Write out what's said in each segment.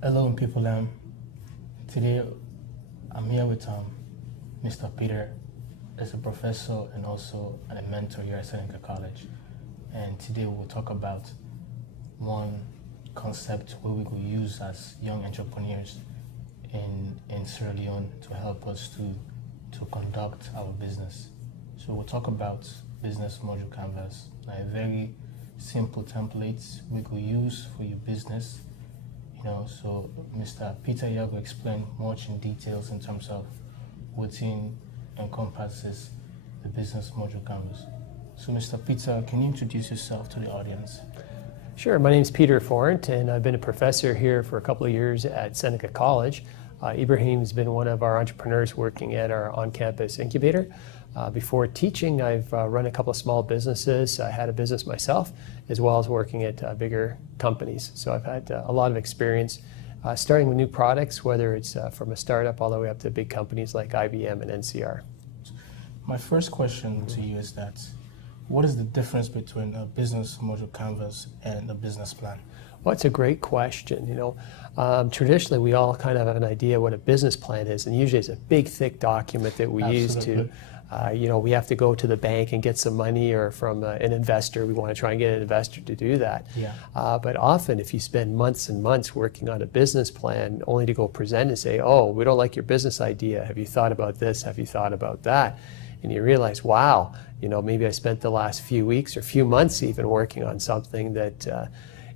Hello, people. Today I'm here with Mr. Peter, as a professor and also a mentor here at Seneca College. And today we'll talk about one concept where we could use as young entrepreneurs in Sierra Leone to help us to conduct our business. So we'll talk about business module canvas, a very simple templates we could use for your business. So Mr. Peter here will explain much in details in terms of what encompasses the business module canvas. So Mr. Peter, can you introduce yourself to the audience? Sure, my name is Peter Forint, and I've been a professor here for a couple of years at Seneca College. Ibrahim's been one of our entrepreneurs working at our on-campus incubator. Before teaching, I've run a couple of small businesses. I had a business myself, as well as working at bigger companies. So I've had a lot of experience starting with new products, whether it's from a startup all the way up to big companies like IBM and NCR. My first question to you is that, what is the difference between a business module canvas and a business plan? Well, it's a great question. Traditionally, we all kind of have an idea what a business plan is, and usually it's a big, thick document that we use to, we have to go to the bank and get some money, or from an investor. We want to try and get an investor to do that. Yeah. But often, if you spend months and months working on a business plan, only to go present and say, "Oh, we don't like your business idea. Have you thought about this? Have you thought about that?" And you realize, wow, maybe I spent the last few weeks or few months even working on something that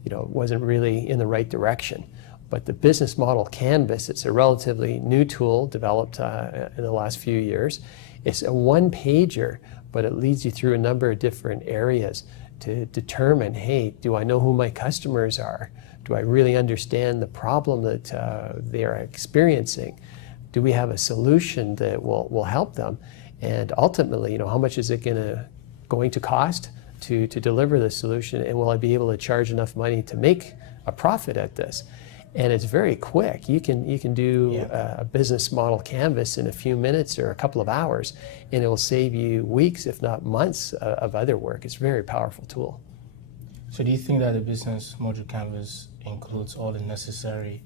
wasn't really in the right direction. But the business model canvas, it's a relatively new tool developed in the last few years. It's a one-pager, but it leads you through a number of different areas to determine, hey, do I know who my customers are? Do I really understand the problem that they are experiencing? Do we have a solution that will help them? And ultimately, how much is it going to cost to deliver the solution, and will I be able to charge enough money to make a profit at this? And it's very quick. You can do a business model canvas in a few minutes or a couple of hours, and it will save you weeks, if not months, of other work. It's a very powerful tool. So do you think that the business module canvas includes all the necessary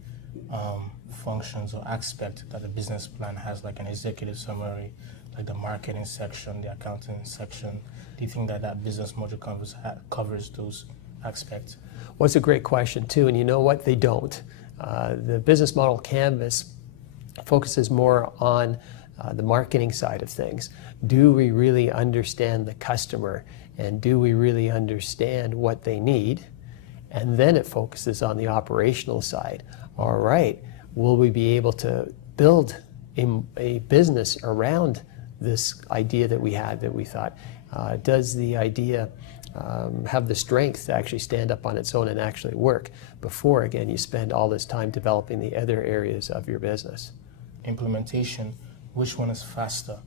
functions or aspects that a business plan has, like an executive summary, like the marketing section, the accounting section? Do you think that business module canvas covers those aspects? Well, it's a great question too, and you know what? They don't. The business model canvas focuses more on the marketing side of things. Do we really understand the customer, and do we really understand what they need? And then it focuses on the operational side. All right, will we be able to build a business around this idea that we had, that we thought? Does the idea have the strength to actually stand up on its own and actually work before, again, you spend all this time developing the other areas of your business? Implementation, which one is faster?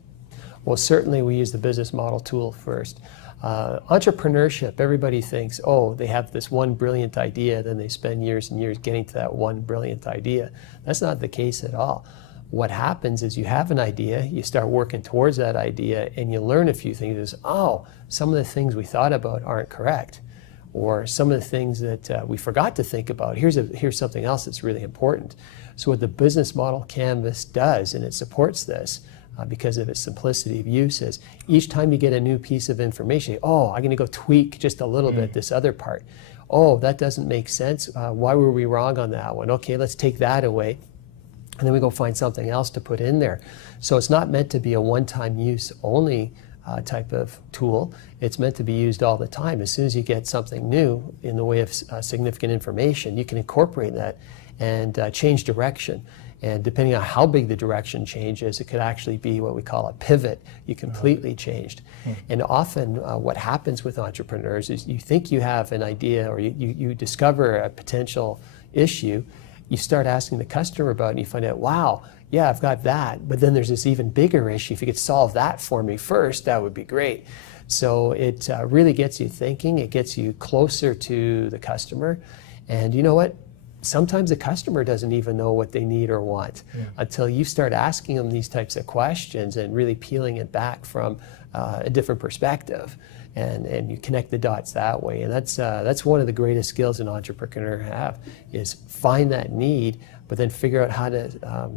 Well, certainly we use the business model tool first. Entrepreneurship, everybody thinks, oh, they have this one brilliant idea, then they spend years and years getting to that one brilliant idea. That's not the case at all. What happens is you have an idea, you start working towards that idea, and you learn a few things. Oh, some of the things we thought about aren't correct, or some of the things that we forgot to think about. Here's something else that's really important. So what the business model canvas does, and it supports this because of its simplicity of use, is each time you get a new piece of information, oh, I'm going to go tweak just a little bit this other part. Oh, that doesn't make sense. Why were we wrong on that one? Okay, let's take that away. And then we go find something else to put in there. So it's not meant to be a one-time use only type of tool. It's meant to be used all the time. As soon as you get something new in the way of significant information, you can incorporate that and change direction. And depending on how big the direction changes, it could actually be what we call a pivot. You completely changed. And often what happens with entrepreneurs is you think you have an idea, or you discover a potential issue. You start asking the customer about it, and you find out, wow, yeah, I've got that, but then there's this even bigger issue. If you could solve that for me first, that would be great. So it really gets you thinking. It gets you closer to the customer. And you know what? Sometimes the customer doesn't even know what they need or want until you start asking them these types of questions and really peeling it back from a different perspective. and you connect the dots that way. And that's one of the greatest skills an entrepreneur have, is find that need, but then figure out how to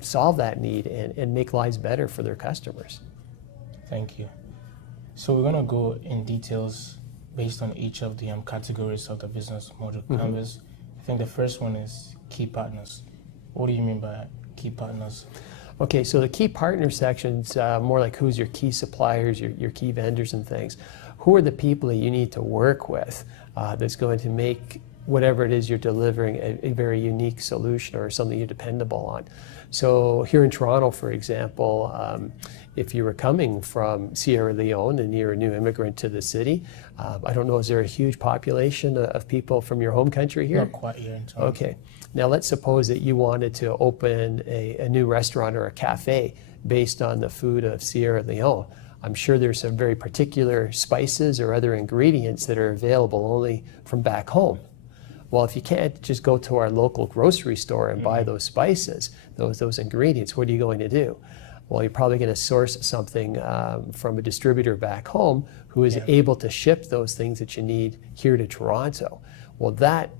solve that need and make lives better for their customers. Thank you. So we're going to go in details based on each of the categories of the business model canvas. I think the first one is key partners. What do you mean by key partners? Okay, so the key partner section's more like who's your key suppliers, your key vendors and things. Who are the people that you need to work with that's going to make whatever it is you're delivering a very unique solution or something you're dependable on. So here in Toronto, for example, if you were coming from Sierra Leone and you're a new immigrant to the city, I don't know, is there a huge population of people from your home country here? Not quite here in Toronto. Okay. Now let's suppose that you wanted to open a new restaurant or a cafe based on the food of Sierra Leone. I'm sure there's some very particular spices or other ingredients that are available only from back home. Well, if you can't just go to our local grocery store and buy those spices, those ingredients, what are you going to do? Well, you're probably going to source something from a distributor back home who is able to ship those things that you need here to Toronto. Well, that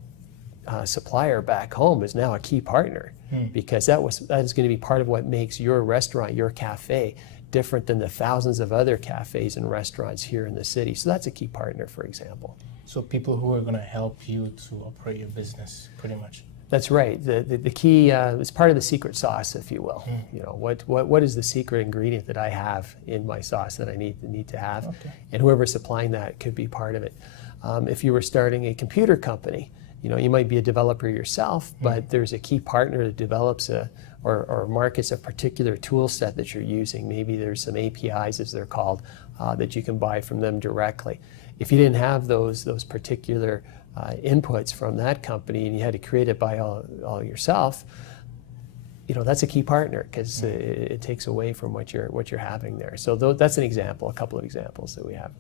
supplier back home is now a key partner because that is going to be part of what makes your restaurant, your cafe, different than the thousands of other cafes and restaurants here in the city. So that's a key partner, for example. So people who are going to help you to operate your business, pretty much. That's right. The key is part of the secret sauce, if you will. You know, what is the secret ingredient that I have in my sauce that I need to have, and whoever's supplying that could be part of it. If you were starting a computer company, you know, you might be a developer yourself, but there's a key partner that develops or markets a particular tool set that you're using. Maybe there's some APIs, as they're called, that you can buy from them directly. If you didn't have those particular inputs from that company and you had to create it by all yourself, you know, that's a key partner because it takes away from what you're having there. So that's an example, a couple of examples that we have.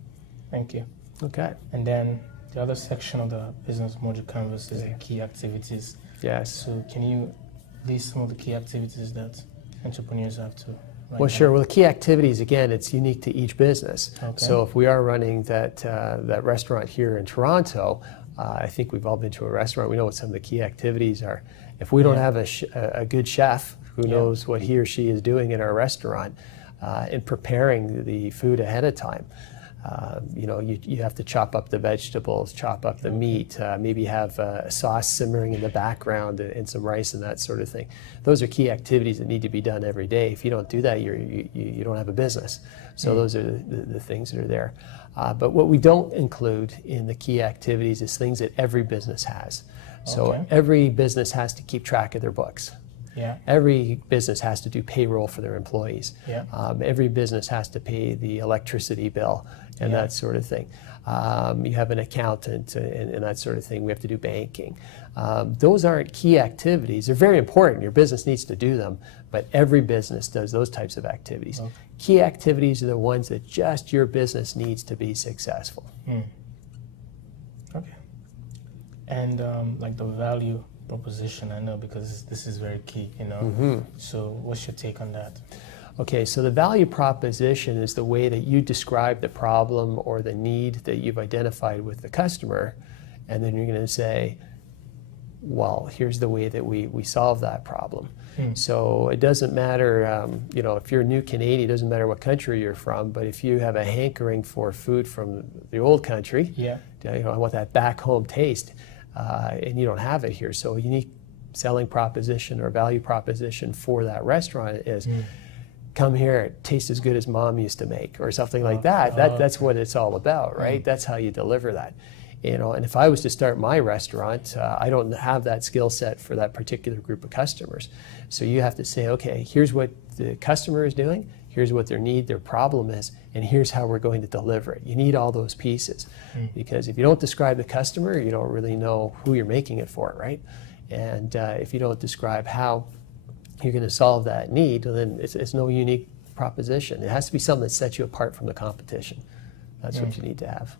Thank you. Okay. And then the other section of the business model canvas is the key activities. Yes. So can you list some of the key activities that entrepreneurs have to write Well, down? sure. Well, the key activities, again, it's unique to each business. Okay. So if we are running that restaurant here in Toronto, I think we've all been to a restaurant. We know what some of the key activities are. If we don't have a good chef who knows what he or she is doing in our restaurant and preparing the food ahead of time, you know, you have to chop up the vegetables, chop up the meat, maybe have a sauce simmering in the background and some rice and that sort of thing. Those are key activities that need to be done every day. If you don't do that, you don't have a business. So those are the things that are there. But what we don't include in the key activities is things that every business has. So every business has to keep track of their books. Yeah. Every business has to do payroll for their employees. Yeah. Every business has to pay the electricity bill and that sort of thing. You have an accountant and that sort of thing. We have to do banking. Those aren't key activities. They're very important. Your business needs to do them, but every business does those types of activities. Okay. Key activities are the ones that just your business needs to be successful. Okay. And like the value proposition, I know because this is very key, you know. So what's your take on that? Okay, so the value proposition is the way that you describe the problem or the need that you've identified with the customer, and then you're going to say, well, here's the way that we solve that problem. So it doesn't matter, you know, if you're a new Canadian, it doesn't matter what country you're from, but if you have a hankering for food from the old country, you know, I want that back home taste, and you don't have it here. So a unique selling proposition or value proposition for that restaurant is, come here, it tastes as good as mom used to make, or something like that. That's what it's all about, right? That's how you deliver that. You know, and if I was to start my restaurant, I don't have that skill set for that particular group of customers. So you have to say, okay, here's what the customer is doing, here's what their need, their problem is, and here's how we're going to deliver it. You need all those pieces, because if you don't describe the customer, you don't really know who you're making it for, right? And if you don't describe how you're going to solve that need, then it's no unique proposition. It has to be something that sets you apart from the competition. That's what you need to have.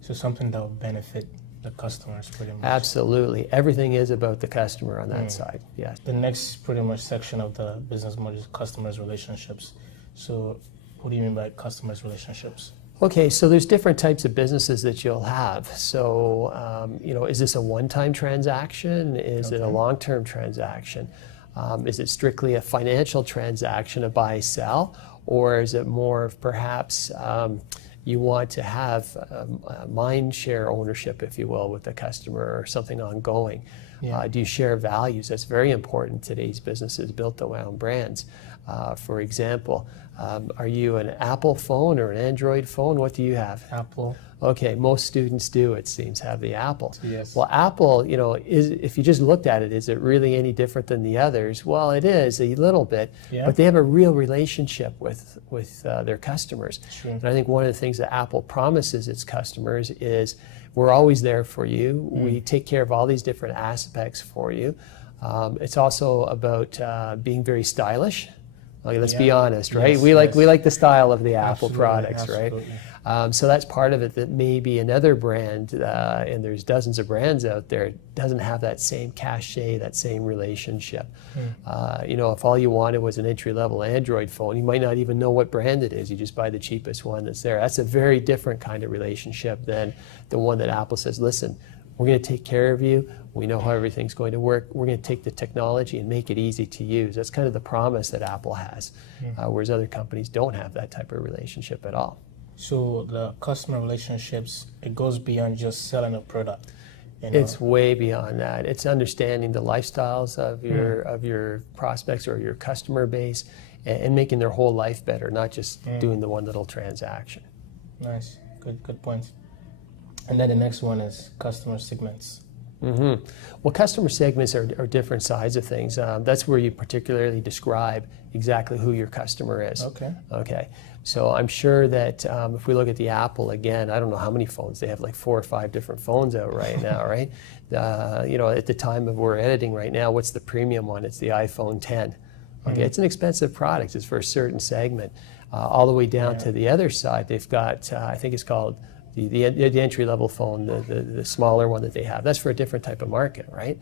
So something that will benefit the customers pretty much. Absolutely. Everything is about the customer on that side. Yes. The next pretty much section of the business model is customers relationships. So what do you mean by customers relationships? Okay, so there's different types of businesses that you'll have. So, is this a one-time transaction? Is it a long-term transaction? Is it strictly a financial transaction, a buy-sell? Or is it more of perhaps you want to have mind share ownership, if you will, with the customer or something ongoing? Yeah. Do you share values? That's very important in today's businesses built around brands. For example, are you an Apple phone or an Android phone? What do you have? Apple. Okay, most students do, it seems, have the Apple. Yes. Well, Apple, if you just looked at it, is it really any different than the others? Well, it is a little bit, but they have a real relationship with their customers. True. And I think one of the things that Apple promises its customers is, we're always there for you. We take care of all these different aspects for you. It's also about being very stylish. Like, let's be honest, right? Yes, we like the style of the Apple products, absolutely. right? So that's part of it, that maybe another brand, and there's dozens of brands out there, doesn't have that same cachet, that same relationship. If all you wanted was an entry-level Android phone, you might not even know what brand it is. You just buy the cheapest one that's there. That's a very different kind of relationship than the one that Apple says, listen, we're going to take care of you. We know how everything's going to work. We're going to take the technology and make it easy to use. That's kind of the promise that Apple has, whereas other companies don't have that type of relationship at all. So the customer relationships, it goes beyond just selling a product. It's way beyond that. It's understanding the lifestyles of your prospects or your customer base, and making their whole life better, not just doing the one little transaction. Nice, good point. And then the next one is customer segments. Well, customer segments are different sides of things. That's where you particularly describe exactly who your customer is. Okay. So I'm sure that if we look at the Apple again, I don't know how many phones they have, like 4 or 5 different phones out right now, right? At the time of we're editing right now, what's the premium one? It's the iPhone 10. Okay, it's an expensive product. It's for a certain segment. All the way down to the other side, they've got I think it's called the entry-level phone, the smaller one that they have. That's for a different type of market, right?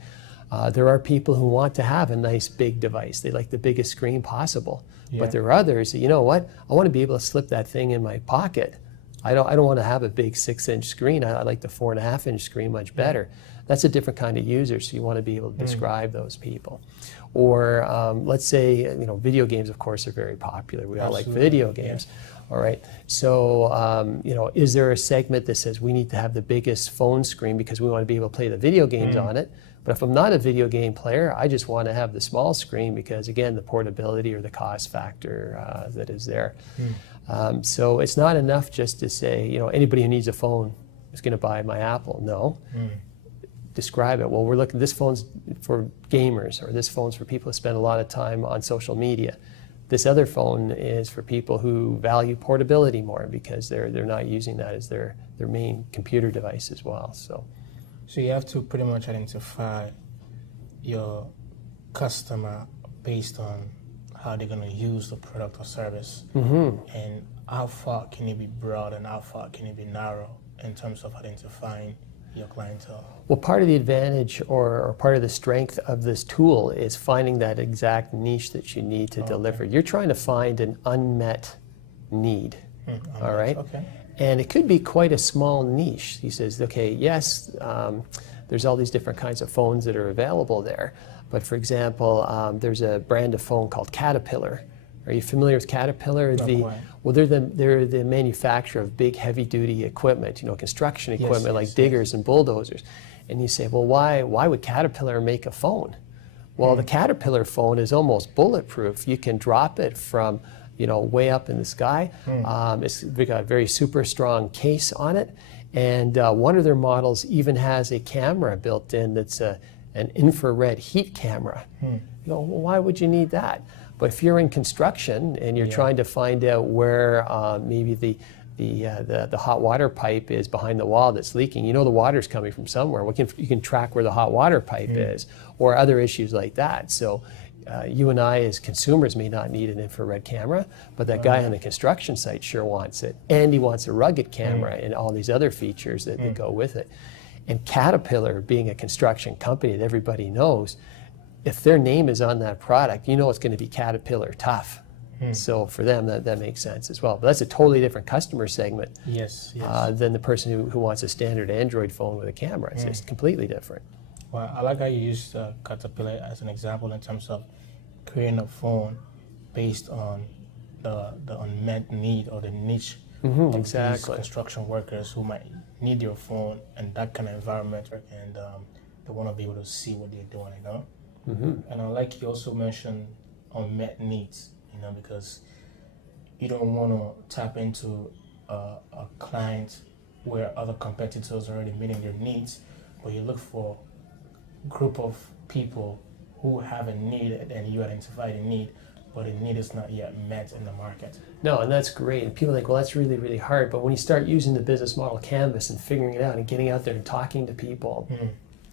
There are people who want to have a nice big device. They like the biggest screen possible. But there are others that, you know what, I want to be able to slip that thing in my pocket. I don't want to have a big 6-inch screen. I like the 4.5-inch screen much better. That's a different kind of user, so you want to be able to describe those people. Or let's say, video games, of course, are very popular. We all like video games. All right, so is there a segment that says we need to have the biggest phone screen because we want to be able to play the video games on it? But if I'm not a video game player, I just want to have the small screen because, again, the portability or the cost factor that is there. So it's not enough just to say, anybody who needs a phone is going to buy my Apple. No. Describe it. Well, we're looking, this phone's for gamers, or this phone's for people who spend a lot of time on social media. This other phone is for people who value portability more because they're not using that as their main computer device as well. So you have to pretty much identify your customer based on how they're going to use the product or service, and how far can it be broad and how far can it be narrow in terms of identifying your clientele. Well, part of the advantage or part of the strength of this tool is finding that exact niche that you need to deliver. You're trying to find an unmet need, all right? And it could be quite a small niche. He says, okay, yes, there's all these different kinds of phones that are available there. But for example, there's a brand of phone called Caterpillar. Are you familiar with Caterpillar? Well, they're the manufacturer of big heavy-duty equipment, construction equipment like diggers and bulldozers. And you say, well, why would Caterpillar make a phone? Well, the Caterpillar phone is almost bulletproof. You can drop it from way up in the sky. It's got a very super strong case on it. And one of their models even has a camera built in that's an infrared heat camera. Well, why would you need that? But if you're in construction and you're trying to find out where maybe the hot water pipe is behind the wall that's leaking, the water's coming from somewhere. You can track where the hot water pipe is, or other issues like that. So you and I as consumers may not need an infrared camera, but that guy on the construction site sure wants it. And he wants a rugged camera and all these other features that go with it. And Caterpillar, being a construction company that everybody knows, if their name is on that product, it's going to be Caterpillar tough, So for them, that makes sense as well. But that's a totally different customer segment Yes. than the person who wants a standard Android phone with a camera. It's just completely different. Well, I like how you used Caterpillar as an example in terms of creating a phone based on the unmet need or the niche of these construction workers who might need your phone and that kind of environment, and they want to be able to see what they're doing, you know. And I like you also mentioned unmet needs, you know, because you don't want to tap into a client where other competitors are already meeting their needs, but you look for a group of people who have a need and you identify the need, but the need is not yet met in the market. No, and that's great. And people think, well, that's really, really hard. But when you start using the business model canvas and figuring it out and getting out there and talking to people,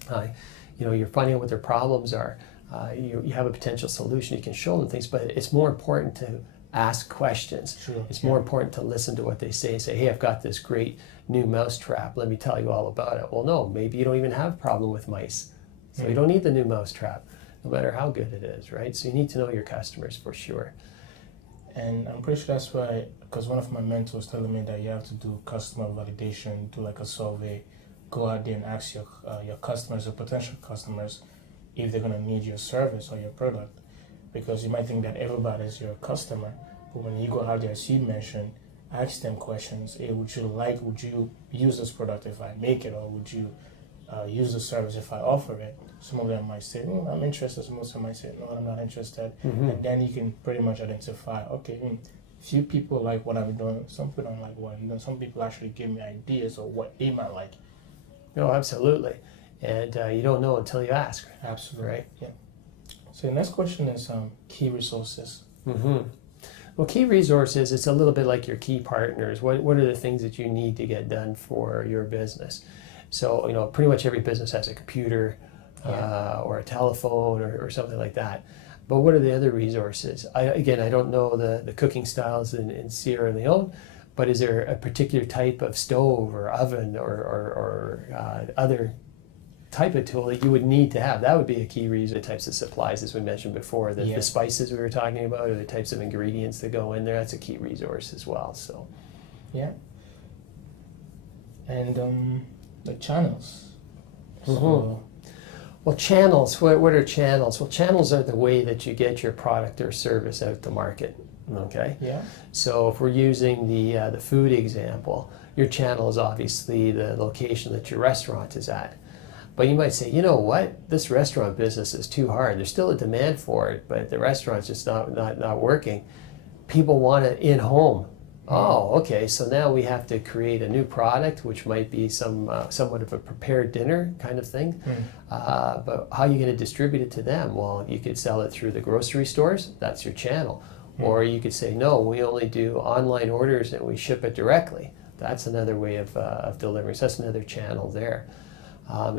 you know, you're finding out what their problems are. You have a potential solution. You can show them things, but it's more important to ask questions. Sure. It's more important to listen to what they say. Say, hey, I've got this great new mouse trap. Let me tell you all about it. Well, no, maybe you don't even have a problem with mice. So you don't need the new mouse trap, no matter how good it is, right? So you need to know your customers for sure. And I'm pretty sure that's why, because one of my mentors telling me that you have to do customer validation, do like a survey, go out there and ask your customers or potential customers if they're going to need your service or your product. Because you might think that everybody's your customer, but when you go out there, as you mentioned, ask them questions. Hey, would you use this product if I make it, or would you use the service if I offer it? Some of them might say, I'm interested. Some of them might say, no, I'm not interested. And then you can pretty much identify, okay, few people like what I'm doing, some people don't like what I'm doing. Some people actually give me ideas of what they might like. No, absolutely. And you don't know until you ask. Absolutely. Right? Yeah. So the next question is key resources. Well, key resources, it's a little bit like your key partners. What are the things that you need to get done for your business? So, you know, pretty much every business has a computer or a telephone or something like that. But what are the other resources? I don't know the cooking styles in Sierra Leone, but is there a particular type of stove or oven or other type of tool that you would need to have? That would be a key reason. The types of supplies, as we mentioned before, the spices we were talking about, or the types of ingredients that go in there, that's a key resource as well. So, yeah. And the channels. So, well, channels, what are channels? Well, channels are the way that you get your product or service out to market. Okay. Yeah. So if we're using the food example, your channel is obviously the location that your restaurant is at. But you might say, you know what, this restaurant business is too hard. There's still a demand for it, but the restaurant's just not working. People want it in home. Oh, okay. So now we have to create a new product, which might be somewhat of a prepared dinner kind of thing. But how are you going to distribute it to them? Well, you could sell it through the grocery stores. That's your channel. Or you could say, no, we only do online orders and we ship it directly. That's another way of delivering. So that's another channel there.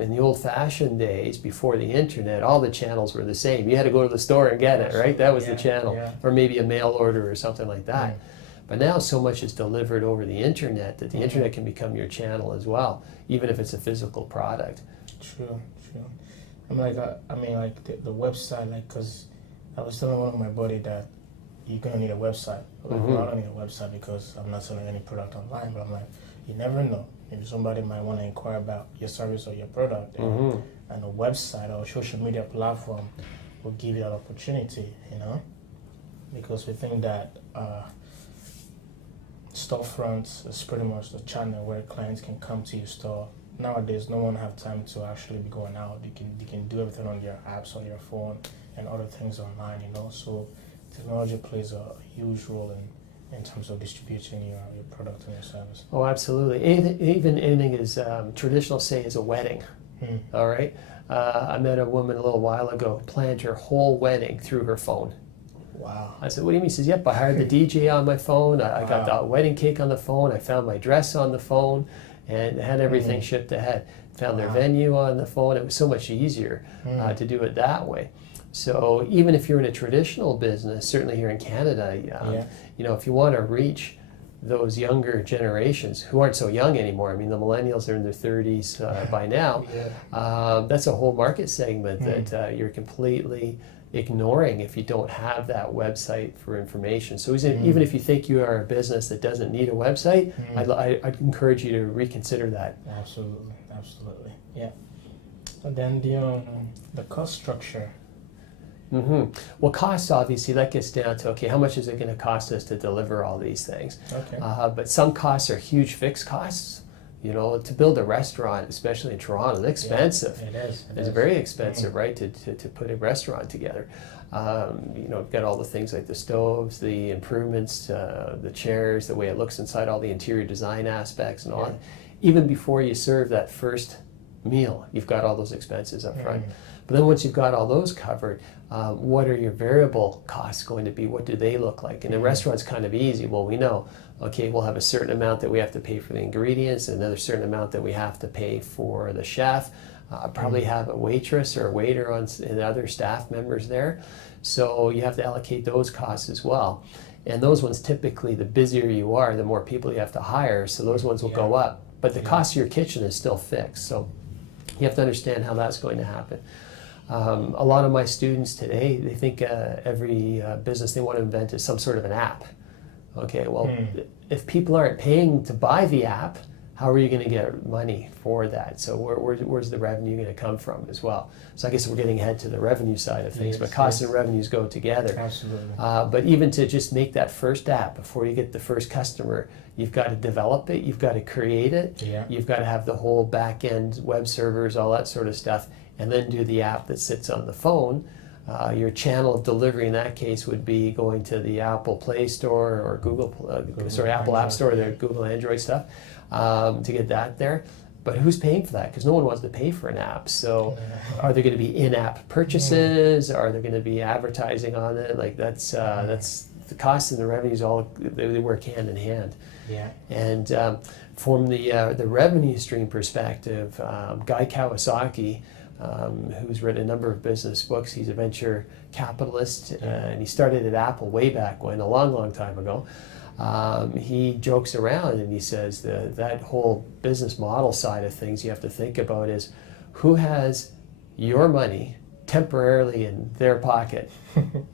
In the old-fashioned days, before the internet, all the channels were the same. You had to go to the store and get it, right? That was the channel. Yeah. Or maybe a mail order or something like that. But now so much is delivered over the internet that the internet can become your channel as well, even if it's a physical product. True. I mean, the website, because I was telling one of my buddy that you're going to need a website. Like, well, I don't need a website because I'm not selling any product online, but I'm like, you never know. Maybe somebody might want to inquire about your service or your product, and a website or social media platform will give you that opportunity, you know? Because we think that storefronts is pretty much the channel where clients can come to your store. Nowadays, no one have time to actually be going out. They can do everything on your apps, on your phone, and other things online, you know? So technology plays a huge role in terms of distributing your product and your service. Oh, absolutely. Anything as traditional, say, as a wedding. All right. I met a woman a little while ago, planned her whole wedding through her phone. Wow. I said, what do you mean? He says, yep, I hired the DJ on my phone. I got the wedding cake on the phone. I found my dress on the phone and had everything shipped ahead. Found their venue on the phone. It was so much easier to do it that way. So even if you're in a traditional business, certainly here in Canada, you know, if you want to reach those younger generations who aren't so young anymore. I mean, the millennials are in their 30s by now. That's a whole market segment that you're completely ignoring if you don't have that website for information. So even if you think you are a business that doesn't need a website, I'd encourage you to reconsider that. Absolutely, absolutely, yeah. And then the cost structure. Well, cost, obviously, that gets down to, okay, how much is it going to cost us to deliver all these things? Okay. But some costs are huge fixed costs. You know, to build a restaurant, especially in Toronto, it's expensive. Yeah, it is. It's very expensive, right, to put a restaurant together. You know, you've got all the things like the stoves, the improvements, the chairs, the way it looks inside, all the interior design aspects and all that. Even before you serve that first meal, you've got all those expenses up front. But then once you've got all those covered, what are your variable costs going to be? What do they look like? And the restaurant's kind of easy. Well, we know, okay, we'll have a certain amount that we have to pay for the ingredients, another certain amount that we have to pay for the chef, probably have a waitress or a waiter and other staff members there. So you have to allocate those costs as well. And those ones, typically, the busier you are, the more people you have to hire, so those ones will go up. But the cost of your kitchen is still fixed, so you have to understand how that's going to happen. A lot of my students today, they think every business they want to invent is some sort of an app. Okay, well, if people aren't paying to buy the app, how are you going to get money for that? So where's the revenue going to come from as well? So I guess we're getting ahead to the revenue side of things, but costs and revenues go together. Absolutely. But even to just make that first app before you get the first customer, you've got to develop it, you've got to create it, you've got to have the whole back end web servers, all that sort of stuff, and then do the app that sits on the phone. Your channel of delivery in that case would be going to the Apple Play Store or Apple App Store, their Google Android stuff, to get that there. But who's paying for that? Because no one wants to pay for an app. So are there going to be in-app purchases? Are there going to be advertising on it? Like that's the costs and the revenues they work hand in hand. Yeah. And from the revenue stream perspective, Guy Kawasaki, who's written a number of business books. He's a venture capitalist, and he started at Apple way back when, a long, long time ago. He jokes around and he says that whole business model side of things you have to think about is who has your money temporarily in their pocket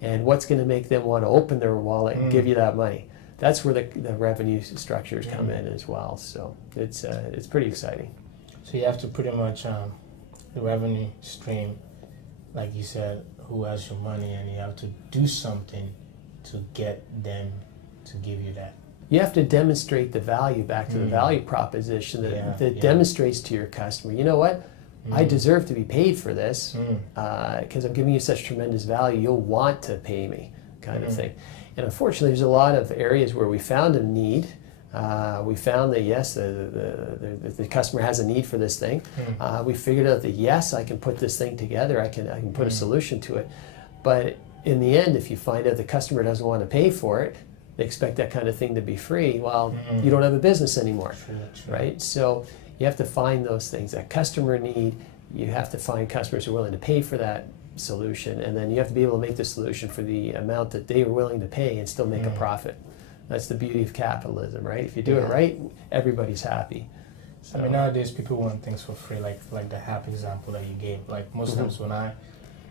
and what's going to make them want to open their wallet and give you that money. That's where the revenue structures come in as well. So it's pretty exciting. So you have to pretty much the revenue stream, like you said, who has your money, and you have to do something to get them to give you that. You have to demonstrate the value back to the value proposition that demonstrates to your customer, you know what, I deserve to be paid for this because I'm giving you such tremendous value, you'll want to pay me, kind of thing. And unfortunately, there's a lot of areas where we found a need. We found that yes, the customer has a need for this thing. We figured out that yes, I can put this thing together. I can put a solution to it. But in the end, if you find out the customer doesn't want to pay for it, they expect that kind of thing to be free. Well, you don't have a business anymore, right? So you have to find those things, that customer need. You have to find customers who are willing to pay for that solution, and then you have to be able to make the solution for the amount that they are willing to pay and still make a profit. That's the beauty of capitalism, right? If you do it right, everybody's happy. So, I mean, nowadays people want things for free, like the app example that you gave. Like most times when I'm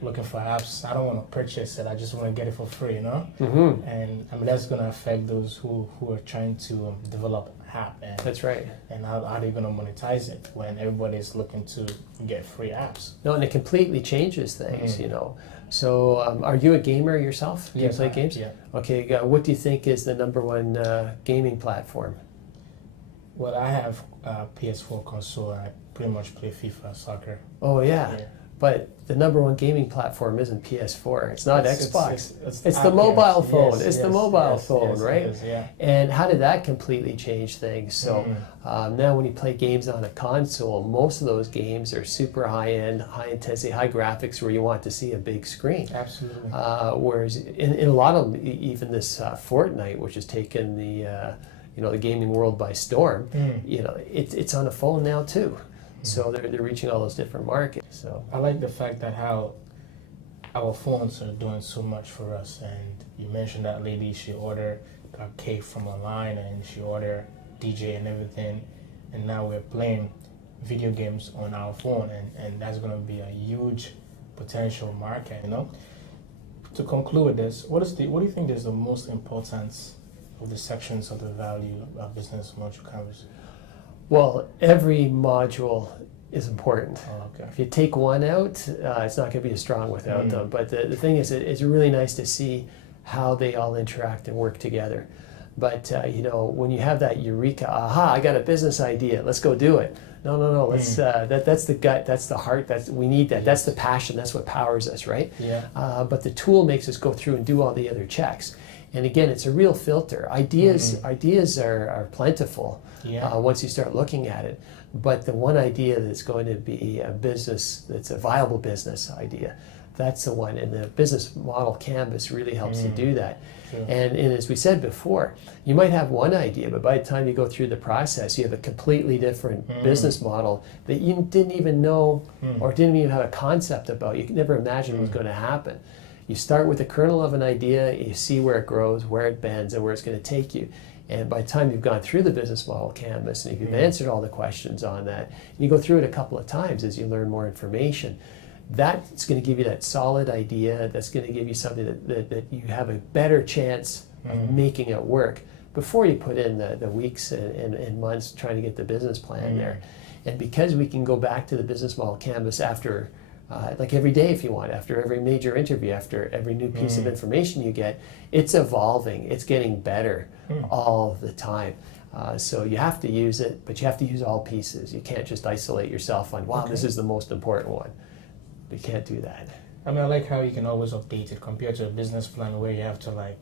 looking for apps, I don't want to purchase it. I just want to get it for free, you know? And I mean, that's going to affect those who are trying to develop an app. And, that's right. And how are they going to monetize it when everybody's looking to get free apps? No, and it completely changes things, you know. So are you a gamer yourself? Do you play games? Yeah. Okay, what do you think is the #1 gaming platform? Well, I have a PS4 console, and I pretty much play FIFA, soccer. Oh, yeah. But the #1 gaming platform isn't PS4. It's not Xbox. It's the mobile phone. It's the mobile phone, right? It is, yeah. And how did that completely change things? So now when you play games on a console, most of those games are super high-end, high-intensity, high graphics where you want to see a big screen. Absolutely. Whereas in a lot of them, even this Fortnite, which has taken the gaming world by storm, it's on a phone now too. So they're reaching all those different markets. So I like the fact that how our phones are doing so much for us. And you mentioned that lady, she ordered our cake from online, and she ordered DJ and everything, and now we're playing video games on our phone, and that's going to be a huge potential market, you know. To conclude with this, what do you think is the most important of the sections of the value of business module canvas? Well, every module is important. Oh, okay. If you take one out, it's not going to be as strong without them. But the thing is, it's really nice to see how they all interact and work together. But you know, when you have that eureka, aha, I got a business idea, let's go do it. No. Let's that's the gut, that's the heart. We need that. That's the passion. That's what powers us, right? Yeah. But the tool makes us go through and do all the other checks. And again, it's a real filter. Ideas are plentiful once you start looking at it. But the one idea that's going to be a business, that's a viable business idea, that's the one. And the business model canvas really helps you do that. Sure. And as we said before, you might have one idea, but by the time you go through the process, you have a completely different business model that you didn't even know or didn't even have a concept about. You could never imagine was going to happen. You start with the kernel of an idea, you see where it grows, where it bends, and where it's going to take you. And by the time you've gone through the business model canvas and if you've answered all the questions on that, and you go through it a couple of times as you learn more information, that's going to give you that solid idea. That's going to give you something that you have a better chance of making it work before you put in the weeks and months trying to get the business plan there. And because we can go back to the business model canvas after, like every day if you want, after every major interview, after every new piece of information you get, it's evolving, it's getting better all the time. So you have to use it, but you have to use all pieces. You can't just isolate yourself on, wow, this is the most important one. You can't do that. I mean, I like how you can always update it compared to a business plan where you have to like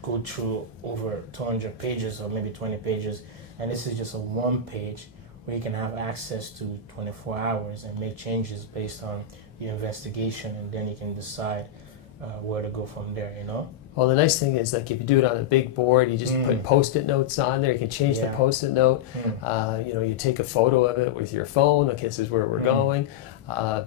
go through over 200 pages or maybe 20 pages, and this is just a one page where you can have access to 24 hours and make changes based on your investigation, and then you can decide where to go from there, you know? Well, the nice thing is, like, if you do it on a big board, you just put Post-it notes on there. You can change the Post-it note. You know, you take a photo of it with your phone. Okay, this is where we're going.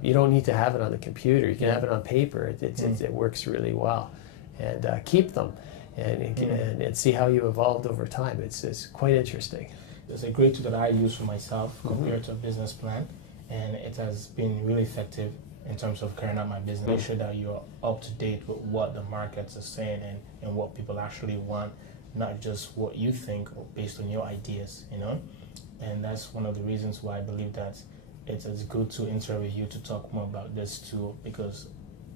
You don't need to have it on the computer. You can have it on paper. It works really well. And keep them and see how you evolved over time. It's quite interesting. It's a great tool that I use for myself compared to a business plan, and it has been really effective in terms of carrying out my business. Make sure that you're up to date with what the markets are saying and what people actually want, not just what you think based on your ideas, you know? And that's one of the reasons why I believe that it's good to interview you to talk more about this tool, because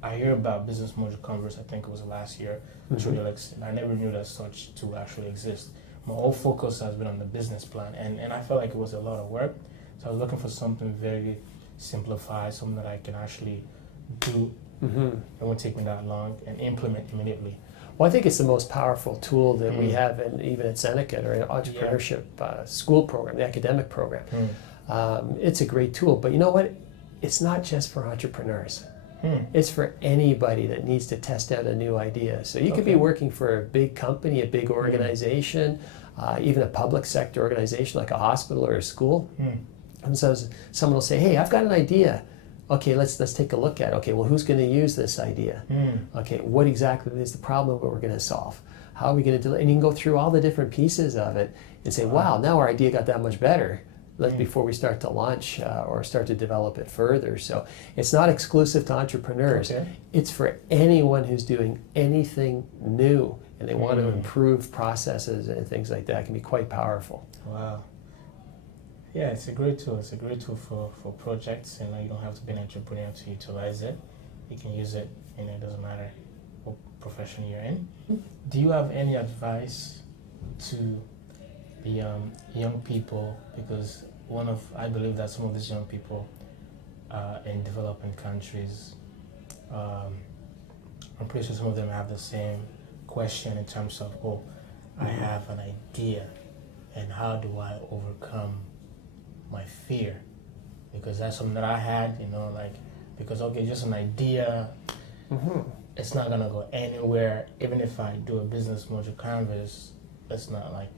I hear about business module canvas, I think it was last year, through the Alex. I never knew that such tool actually exists. My whole focus has been on the business plan, and I felt like it was a lot of work. So I was looking for something very simplified, something that I can actually do. It won't take me that long and implement immediately. Well, I think it's the most powerful tool that we have, even at Seneca, or an entrepreneurship school program, the academic program. It's a great tool, but you know what? It's not just for entrepreneurs. It's for anybody that needs to test out a new idea. So you could be working for a big company, a big organization, even a public sector organization like a hospital or a school. And so someone will say, hey, I've got an idea. Okay, let's take a look at it. Okay, well, who's going to use this idea? Okay, what exactly is the problem that we're going to solve? How are we going to do it? And you can go through all the different pieces of it and say, wow, now our idea got that much better. Before we start to launch or start to develop it further. So it's not exclusive to entrepreneurs. It's for anyone who's doing anything new and they want to improve processes and things like that. It can be quite powerful. Wow. Yeah, it's a great tool. It's a great tool for projects. You know, you don't have to be an entrepreneur to utilize it. You can use it, you know, it doesn't matter what profession you're in. Do you have any advice to the young people, because I believe that some of these young people in developing countries, I'm pretty sure some of them have the same question in terms of, I have an idea, and how do I overcome my fear? Because that's something that I had, you know, like, because just an idea, it's not gonna go anywhere. Even if I do a business module canvas, it's not like.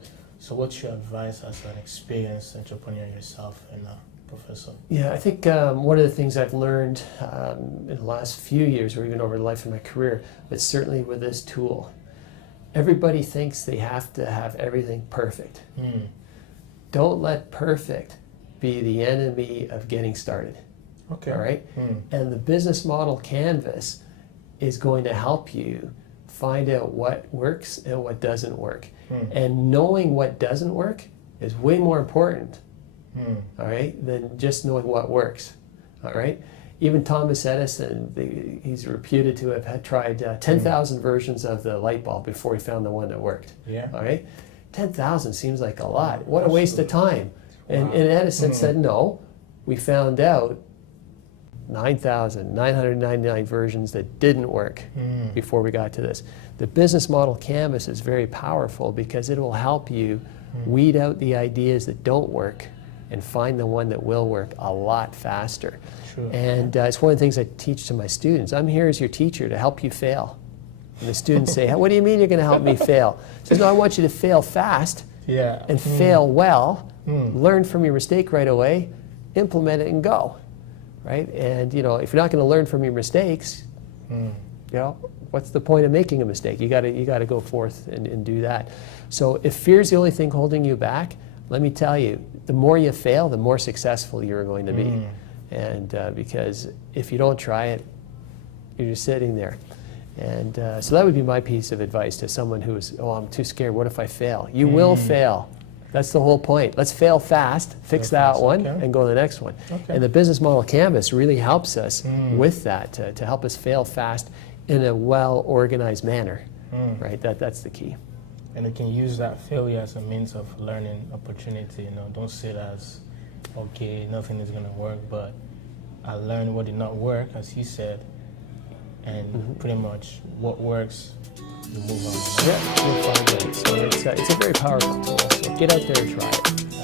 So what's your advice as an experienced entrepreneur yourself and a professor? Yeah, I think one of the things I've learned in the last few years, or even over the life of my career, but certainly with this tool, Everybody thinks they have to have everything perfect. Don't let perfect be the enemy of getting started. Okay. All right? And the business model canvas is going to help you find out what works and what doesn't work. And knowing what doesn't work is way more important, all right, than just knowing what works. All right? Even Thomas Edison, he's reputed to have had tried 10,000 versions of the light bulb before he found the one that worked. Yeah. All right? 10,000 seems like a lot. What a waste of time. And Edison said, no, we found out 9,999 versions that didn't work before we got to this. The business model canvas is very powerful because it will help you weed out the ideas that don't work and find the one that will work a lot faster. True. And it's one of the things I teach to my students. I'm here as your teacher to help you fail. And the students say, what do you mean you're going to help me fail? I says, no, I want you to fail fast and fail well, learn from your mistake right away, implement it and go. Right? And if you're not going to learn from your mistakes, what's the point of making a mistake? You got to go forth and do that. So if fear's the only thing holding you back, let me tell you, the more you fail, the more successful you're going to be. And because if you don't try it, you're just sitting there. And so that would be my piece of advice to someone who is, I'm too scared. What if I fail? You will fail. That's the whole point. Let's fail fast, fix that one, and go to the next one. And the business model canvas really helps us with that, to help us fail fast in a well-organized manner. Right? That's the key. And you can use that failure as a means of learning opportunity. Don't see it as, okay, nothing is going to work, but I learned what did not work, as you said, and pretty much what works, you move on. Yeah, you'll find it. So it's a very powerful tool. So get out there and try it.